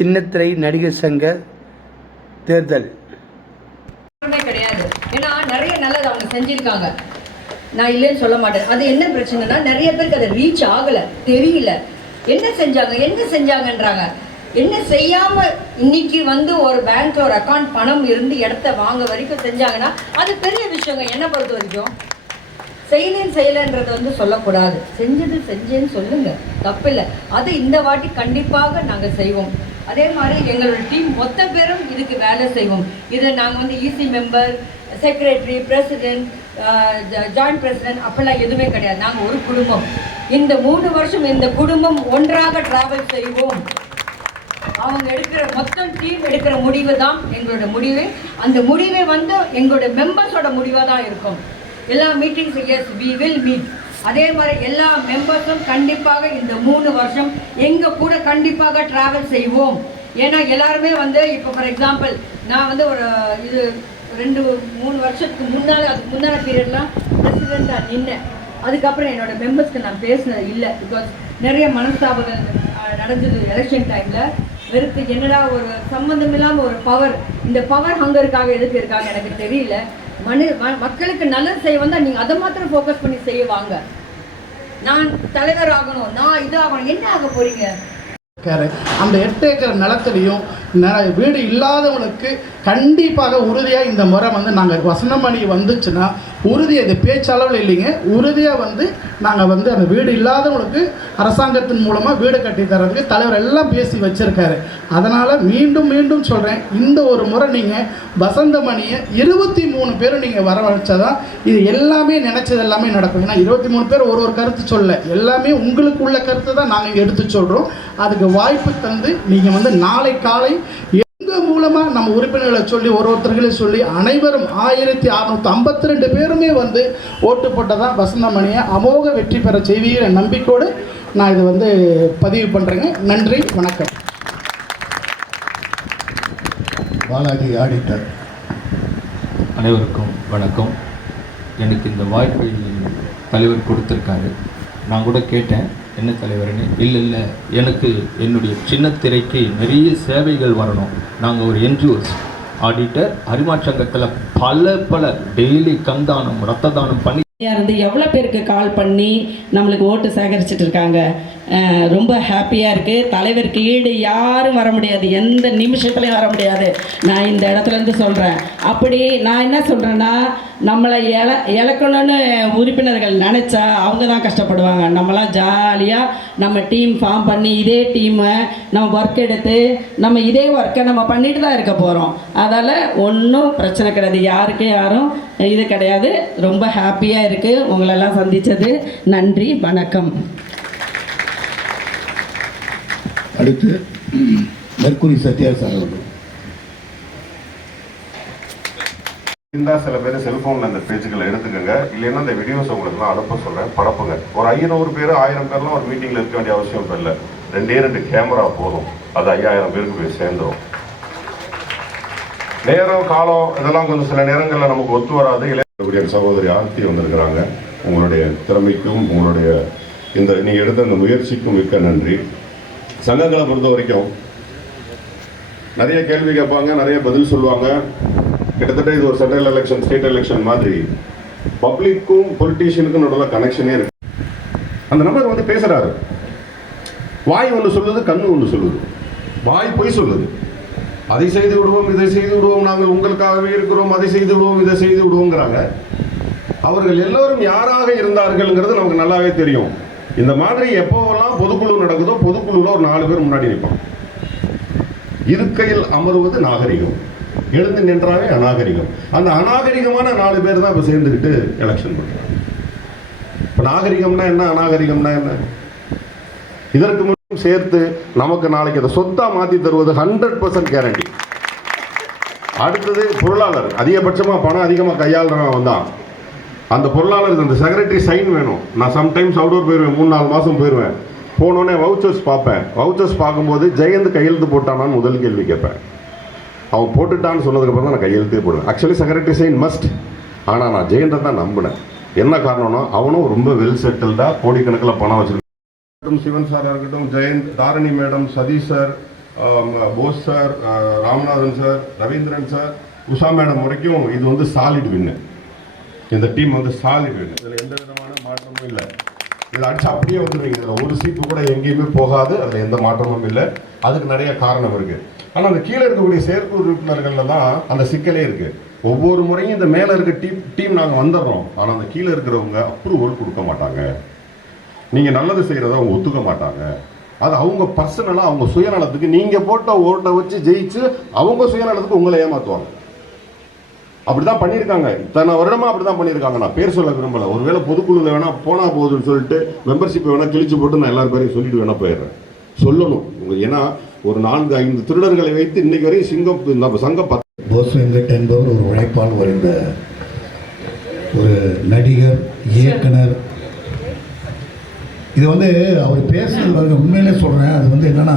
சின்னத்திரை நடிகர் சங்க தேர்தல். கிடையாது. ஏன்னா நிறைய நல்லது அவங்க செஞ்சிருக்காங்க. நான் இல்லைன்னு சொல்ல மாட்டேன். அது என்ன பிரச்சனைனா நிறைய பேருக்கு அதை ரீச் ஆகல தெரியல. என்ன செஞ்சாங்க என்ன செஞ்சாங்கன்றாங்க. என்ன செய்யாம இன்னைக்கு வந்து ஒரு பேங்க்ல ஒரு அக்கௌண்ட் பணம் இருந்து இடத்த வாங்க வரைக்கும் செஞ்சாங்கன்னா அது பெரிய விஷயங்க. என்ன பொறுத்த வரைக்கும் செய்யலேன்னு செய்யலைன்றது வந்து சொல்லக்கூடாது. செஞ்சது செஞ்சேன்னு சொல்லுங்க. தப்பில்லை. அது இந்த வாட்டி கண்டிப்பாக நாங்கள் செய்வோம். அதே மாதிரி எங்களோட டீம் மொத்த பேரும் இதுக்கு வேலை செய்வோம். இதை நாங்கள் வந்து EC member secretary president joint president அப்பெல்லாம் எதுவுமே கிடையாது. நாங்கள் ஒரு குடும்பம். இந்த மூணு வருஷம் இந்த குடும்பம் ஒன்றாக டிராவல் செய்வோம். அவங்க எடுக்கிற மொத்தம் டீம் எடுக்கிற முடிவு தான் எங்களோட முடிவு. அந்த முடிவே வந்து எங்களோட மெம்பர்ஸோட முடிவாக தான் இருக்கும். எல்லா meetings as we will meet அதே மாதிரி எல்லா மெம்பர்ஸும் கண்டிப்பாக இந்த மூணு வருஷம் எங்கள் கூட கண்டிப்பாக ட்ராவல் செய்வோம். ஏன்னா எல்லாருமே வந்து இப்போ ஃபார் எக்ஸாம்பிள் நான் வந்து ஒரு இது ரெண்டு மூணு வருஷத்துக்கு முன்னால் அதுக்கு முன்னால் பீரியட்லாம் பிரசிடெண்ட்டாக நின்னேன். அதுக்கப்புறம் என்னோட மெம்பர்ஸ்க்கு நான் பேசினது இல்லை. பிகாஸ் நிறைய மனஸ்தாபங்கள் நடந்தது எலெக்ஷன் டைமில் வெறுத்து என்னடா ஒரு சம்மந்தம் இல்லாமல் ஒரு பவர் இந்த பவர் ஹங்கருக்காக எதுக்கு இருக்காங்க எனக்கு தெரியல. மனு மக்களுக்கு நல்லது செய்ய வந்தால் நீங்கள் அதை மாத்திரம் ஃபோக்கஸ் பண்ணி செய்வாங்க. நான் தலைவர் ஆகணும் நான் இது ஆகணும் என்ன ஆக போறீங்க? அந்த எட்டு ஏக்கர் நிலத்துலையும் ந- வீடு இல்லாதவங்களுக்கு கண்டிப்பாக உறுதியாக இந்த முறை வந்து நாங்கள் வசனமணி வந்துச்சுன்னா உறுதியாக இது பேச்சளவில் இல்லைங்க. உறுதியாக வந்து நாங்கள் வந்து அந்த வீடு இல்லாதவங்களுக்கு அரசாங்கத்தின் மூலமாக வீடு கட்டி தரதுக்கு தலைவர் எல்லாம் பேசி வச்சுருக்காரு. அதனால் மீண்டும் மீண்டும் சொல்கிறேன் இந்த ஒரு முறை நீங்கள் வசந்தமணியை இருபத்தி மூணு பேரும் நீங்கள் வரவழைச்சா தான் இது எல்லாமே நினச்சது எல்லாமே நடக்கும். ஏன்னா இருபத்தி மூணு பேர் ஒரு ஒரு கருத்து சொல்ல எல்லாமே உங்களுக்கு உள்ள கருத்தை தான் நாங்கள் இங்கே எடுத்து சொல்கிறோம் அதுக்கு வாய்ப்பு தந்து நீங்கள் வந்து நாளை காலை மூலமாக நம்ம உறுப்பினர்களை சொல்லி ஒரு ஒருத்தர்களையும் சொல்லி அனைவரும் ஆயிரத்தி அறநூற்றி ஐம்பத்தி ரெண்டு பேருமே வந்து ஓட்டு போட்டதான் வசந்தமணியை அமோக வெற்றி பெற செய்வீங்கிற நம்பிக்கையோடு நான் இதை வந்து பதிவு பண்ணுறேங்க நன்றி வணக்கம். பாலாஜி ஆடிட்டர். அனைவருக்கும் வணக்கம். எனக்கு இந்த வாய்ப்பை தலைவர் கொடுத்துருக்காரு. நான் கூட கேட்டேன். என்ன தலைவர்னு இல்லை இல்லை. எனக்கு என்னுடைய சின்ன திரைக்கு நிறைய சேவைகள் வரணும். நாங்கள் ஒரு என்ஜிஓஸ் ஆடிட்டர் அரிமாச்சங்கத்தில் பல பல டெய்லி கந்தானம் ரத்த தானம் பண்ணி இருந்து எவ்வளோ பேருக்கு கால் பண்ணி நம்மளுக்கு ஓட்டு சேகரிச்சிட்டு இருக்காங்க? ரொம்ப ஹாப்பியாக இருக்குது தலைவருக்கு ஈடு யாரும் வர முடியாது. எந்த நிமிஷத்துலையும் வர முடியாது. நான் இந்த இடத்துல இருந்து சொல்கிறேன் அப்படி நான் என்ன சொல்கிறேன்னா நம்மளை இல இழக்கணும்னு உறுப்பினர்கள் நினச்சா அவங்க தான் கஷ்டப்படுவாங்க. நம்மளாம் ஜாலியாக நம்ம டீம் ஃபார்ம் பண்ணி இதே டீமை நம்ம ஒர்க் எடுத்து நம்ம இதே ஒர்க்கை நம்ம பண்ணிட்டு தான் இருக்க போகிறோம் அதால் ஒன்றும் பிரச்சனை கிடையாது. யாருக்கே யாரும் இது கிடையாது. ரொம்ப ஹாப்பியாக இருக்குது உங்களெல்லாம் சந்தித்தது நன்றி. வணக்கம். அடுத்து மெர்குரி சத்யா சார் அவர்கள். இருந்தா சில பேர் செல்போன்ல இந்த பேஜுகளை எடுத்துக்கோங்க. இல்லைன்னா இந்த வீடியோஸ் உங்களுக்கு நான் அனுப்ப சொல்றேன். படப்புங்க ஒரு ஐநூறு பேர் ஆயிரம் பேர்லாம் ஒரு மீட்டிங்ல இருக்க வேண்டிய அவசியம் இல்லை. ரெண்டே ரெண்டு கேமரா போதும். அது ஐயாயிரம் பேருக்கு போய் சேர்ந்துடும் நேரம் காலம் இதெல்லாம் கொஞ்சம் சில நேரங்களில் நமக்கு ஒத்து வராது. இளைய சகோதரி ஆர்த்தி வந்திருக்கிறாங்க. உங்களுடைய திறமைக்கும் உங்களுடைய இந்த நீ எடுத்த இந்த முயற்சிக்கும் மிக்க நன்றி. சங்கங்களை பொறுத்த வரைக்கும் நிறைய கேள்வி கேட்பாங்க நிறைய பதில் சொல்லுவாங்க. கிட்டத்தட்ட இது ஒரு சென்ட்ரல் எலெக்ஷன் ஸ்டேட் எலெக்ஷன் மாதிரி பப்ளிக்கும் பொலிட்டீஷியனுக்கும் நடுவில் கனெக்ஷனே இருக்கு. அந்த நபர் வந்து பேசுறாரு. வாய் ஒன்று சொல்லுது கண்ணு ஒன்று சொல்லுது. வாய் பொய் சொல்லுது. அதை செய்து விடுவோம் இதை செய்து விடுவோம் நாங்கள் உங்களுக்காகவே இருக்கிறோம் அதை செய்து விடுவோம் இதை செய்து விடுவோங்கிறாங்க அவர்கள் எல்லோரும் யாராக இருந்தார்கள்ங்கிறது நமக்கு நல்லாவே தெரியும். இந்த மாதிரி எப்போவெல்லாம் பொதுக்குழு நடக்குதோ பொதுக்குழுவில் ஒரு நாலு பேர் முன்னாடி நிற்பான் இருக்கையில் அமருவது நாகரிகம். எழுந்து நின்றாவே அநாகரிகம். அந்த அநாகரிகமான நாலு பேர் தான் இப்போ சேர்ந்துக்கிட்டு எலெக்ஷன் பண்ணுறாங்க. இப்போ நாகரிகம்னா என்ன அநாகரிகம்னா என்ன? இதற்கு முன்னும் சேர்த்து நமக்கு நாளைக்கு அதை சொத்தா மாற்றி தருவது ஹண்ட்ரட் பர்சன்ட் கேரண்டி அடுத்தது பொருளாளர். அதிகபட்சமாக பணம் அதிகமாக கையாளுறவன் வந்தான் அந்த பொருளாளருக்கு அந்த செக்ரட்டரி சைன் வேணும். நான் சம்டைம்ஸ் அவுடோர் போயிடுவேன் மூணு நாலு மாதம் போயிடுவேன் போனோடனே வவுச்சர்ஸ் பார்ப்பேன். வவுச்சர்ஸ் பார்க்கும்போது ஜெயந்த் கையெழுத்து போட்டானான்னு முதல் கேள்வி கேட்பேன். அவன் போட்டுட்டான்னு சொன்னதுக்கப்புறம் தான் நான் கையெழுத்தே போடுவேன். ஆக்சுவலி செக்ரட்டரி சைன் மஸ்ட் ஆனால் நான் ஜெயந்தை தான் நம்பினேன். என்ன காரணம்னா அவனும் ரொம்ப வெல் செட்டில்டாக கோடிக்கணக்கில் பணம் வச்சிருக்கான். சிவன் சாராக இருக்கட்டும் Jayanth Dharani madam Satish sir Bose sir Ramanathan sir Ravindran sir Usha madam வரைக்கும் இது வந்து சாலிட் வின்னு இந்த டீம் வந்து சாலிட் இதில் எந்த விதமான மாற்றமும் இல்லை. இதை அடிச்சு அப்படியே வந்துடுவீங்க இதில் ஒரு சீப்பு கூட எங்கேயுமே போகாது. அதில் எந்த மாற்றமும் இல்லை. அதுக்கு நிறைய காரணம் இருக்கு. ஆனால் அந்த கீழே இருக்கக்கூடிய செயற்குழு உறுப்பினர்கள்ல தான் அந்த சிக்கலே இருக்கு. ஒவ்வொரு முறையும் இந்த மேலே இருக்க டீம் டீம் நாங்கள் வந்துடுறோம். ஆனால் அந்த கீழே இருக்கிறவங்க அப்ரூவல் கொடுக்க மாட்டாங்க. நீங்கள் நல்லது செய்கிறத அவங்க ஒத்துக்க மாட்டாங்க. அது அவங்க பர்சனலாக அவங்க சுயநலத்துக்கு நீங்கள் போட்ட ஓட்டை வச்சு ஜெயிச்சு அவங்க சுயநலத்துக்கு உங்களை ஏமாற்றுவாங்க அப்படிதான் பண்ணியிருக்காங்க. இத்தனை வருடமா அப்படிதான் பண்ணியிருக்காங்க. நான் பேர் சொல்ல விரும்பல. ஒருவேளை பொதுக்குழுல வேணா போனா போகுதுன்னு சொல்லிட்டு மெம்பர்ஷிப் வேணா கிழிச்சு போட்டு நான் எல்லாரும் பேரையும் சொல்லிட்டு வேணா போயிடுறேன். சொல்லணும். உங்க ஏன்னா ஒரு நான்கு ஐந்து திருடர்களை வைத்து இன்னைக்கு வரையும் சிங்கம் நம்ம சங்கம் பத்து போஸ் வெங்கட் என்பவர் ஒரு உழைப்பால் வரைந்த ஒரு நடிகர் இயக்குனர். இது வந்து அவர் பேசுறது உண்மையிலே சொல்கிறேன் அது வந்து என்னன்னா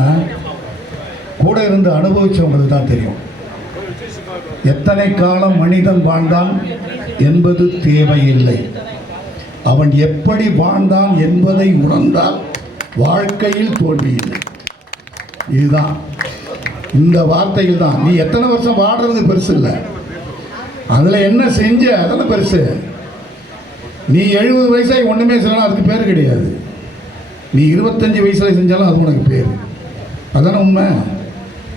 கூட இருந்து அனுபவிச்சவங்களுக்கு தான் தெரியும். எத்தனை காலம் மனிதன் வாழ்ந்தான் என்பது தேவையில்லை. அவன் எப்படி வாழ்ந்தான் என்பதை உணர்ந்தால் வாழ்க்கையில் தோல்வியில்லை. இதுதான். இந்த வார்த்தைகள் தான். நீ எத்தனை வருஷம் வாடுறது பெருசு இல்லை. அதில் என்ன செஞ்ச அதெல்லாம் பெருசு. நீ எழுபது வயசாகி ஒன்றுமே செய்யலாம் அதுக்கு பேர் கிடையாது. நீ இருபத்தஞ்சி வயசில் செஞ்சாலும் அது உனக்கு பேர். அதான உண்மை?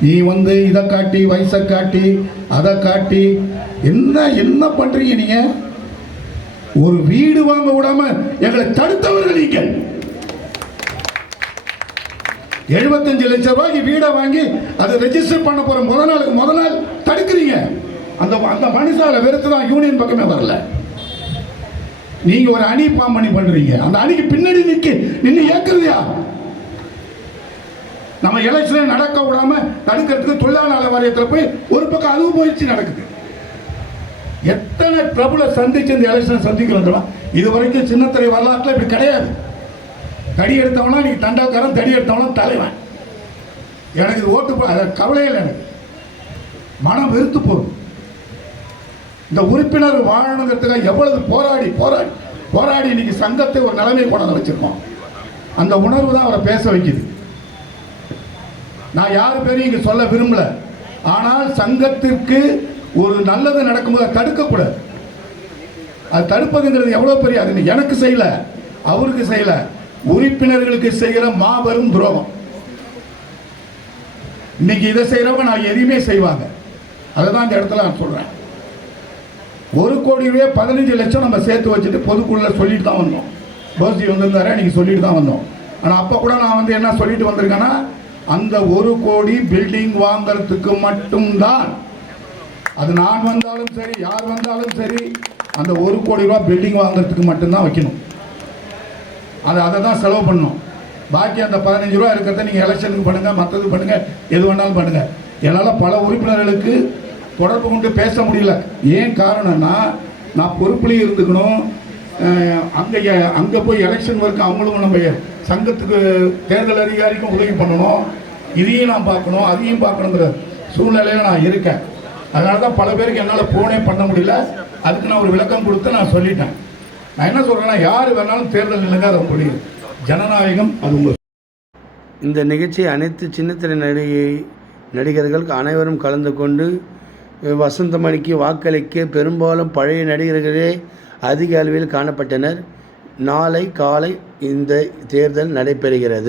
நீ வந்து இதை காட்டி வயசை காட்டி அதை காட்டி என்ன என்ன பண்ணுறீங்க நீங்கள் ஒரு வீடு வாங்க விடாம எங்களை தடுத்தவர்கள் நீங்கள். எழுபத்தஞ்சு லட்சம் ரூபாய்க்கு வீடை வாங்கி அதை ரெஜிஸ்டர் பண்ண போற முத நாளுக்கு முத நாள் தடுக்கிறீங்க. அந்த அந்த மனுஷால வெறுத்து தான் யூனியன் பக்கமே வரல. நீங்க ஒரு அணி பாம்பணி பண்றீங்க. அந்த அணிக்கு பின்னாடி நிக்க நின்று ஏக்குறதையா நம்ம எலெக்ஷன் நடக்க விடாம தடுக்கிறதுக்கு தொழிலாளர் வாரியத்தில் போய் ஒரு பக்கம் அதுவும் முயற்சி நடக்குது. எத்தனை பிரபல சந்திச்சு இந்த எலெக்ஷன் சந்திக்கிறோம் இது வரைக்கும் சின்னத்திரை வரலாற்றில் இப்படி கிடையாது. தடி எடுத்தவனா நீ தண்டாக்காரன் தடி எடுத்தவனா தலைவன். எனக்கு இது ஓட்டு போ- அது கவலை இல்லை எனக்கு. மனம் வெறுத்து போகுது இந்த உறுப்பினர் வாழணுங்கிறதுக்காக எவ்வளவு போராடி போராடி போராடி இன்னைக்கு சங்கத்தை ஒரு நிலைமை கொண்டாந்து வச்சிருக்கோம். அந்த உணர்வு தான் அவரை பேச வைக்குது. நான் யார் பேரையும் இங்கே சொல்ல விரும்பல. ஆனால் சங்கத்திற்கு ஒரு நல்லது நடக்கும்போது அதை தடுக்கக்கூடாது. அது தடுப்பதுங்கிறது எவ்வளோ பெரிய அது எனக்கு செய்யலை அவருக்கு செய்யலை. உறுப்பினர்களுக்கு செய்கிற மாபெரும் துரோகம். இன்னைக்கு இதை செய்கிறவங்க நான் எதையுமே செய்வாங்க. அதை தான் இந்த இடத்துல நான் சொல்கிறேன் ஒரு கோடி ரூபாய் பதினஞ்சு லட்சம் நம்ம சேர்த்து வச்சுட்டு பொதுக்குள்ள சொல்லிட்டு தான் வந்தோம். போஸ்டி வந்திருந்தாரு நீங்கள் சொல்லிட்டு தான் வந்தோம். ஆனால் அப்போ கூட நான் வந்து என்ன சொல்லிட்டு வந்திருக்கேன்னா அந்த ஒரு கோடி பில்டிங் வாங்கறதுக்கு மட்டும்தான். அது நான் வந்தாலும் சரி யார் வந்தாலும் சரி அந்த ஒரு கோடி ரூபா பில்டிங் வாங்குறதுக்கு மட்டும்தான் வைக்கணும். அது அதை தான் செலவு பண்ணணும். பாக்கி அந்த பதினஞ்சு ரூபா இருக்கிறத நீங்கள் எலெக்ஷனுக்கு பண்ணுங்கள் மற்றது பண்ணுங்கள் எது வேணாலும் பண்ணுங்கள் என்னால் பல உறுப்பினர்களுக்கு தொடர்பு கொண்டு பேச முடியல. ஏன் காரணம்னா நான் பொறுப்புலேயும் இருந்துக்கணும் அங்கே அங்கே போய் எலெக்ஷன் வரைக்கும் அவங்களும் நம்ம சங்கத்துக்கு தேர்தல் அதிகாரிக்கும் உதவி பண்ணணும். இதையும் நான் பார்க்கணும் அதையும் பார்க்கணுங்கிற சூழ்நிலையில் நான் இருக்கேன். அதனால தான் பல பேருக்கு என்னால் ஃபோனே பண்ண முடியல. அதுக்கு நான் ஒரு விளக்கம் கொடுத்து நான் சொல்லிட்டேன். நான் என்ன சொல்கிறேன்னா யார் வேணாலும் தேர்தல் நிலைங்க அதை முடியும் ஜனநாயகம் அது உங்கள் இந்த நிகழ்ச்சி அனைத்து சின்னத்திரை நடிகை நடிகர்கள் அனைவரும் கலந்து கொண்டு வசந்தமணிக்கு வாக்களிக்க பெரும்பாலும் பழைய நடிகர்களே அதிக அளவில் காணப்பட்டனர். நாளை காலை இந்த தேர்தல் நடைபெறுகிறது.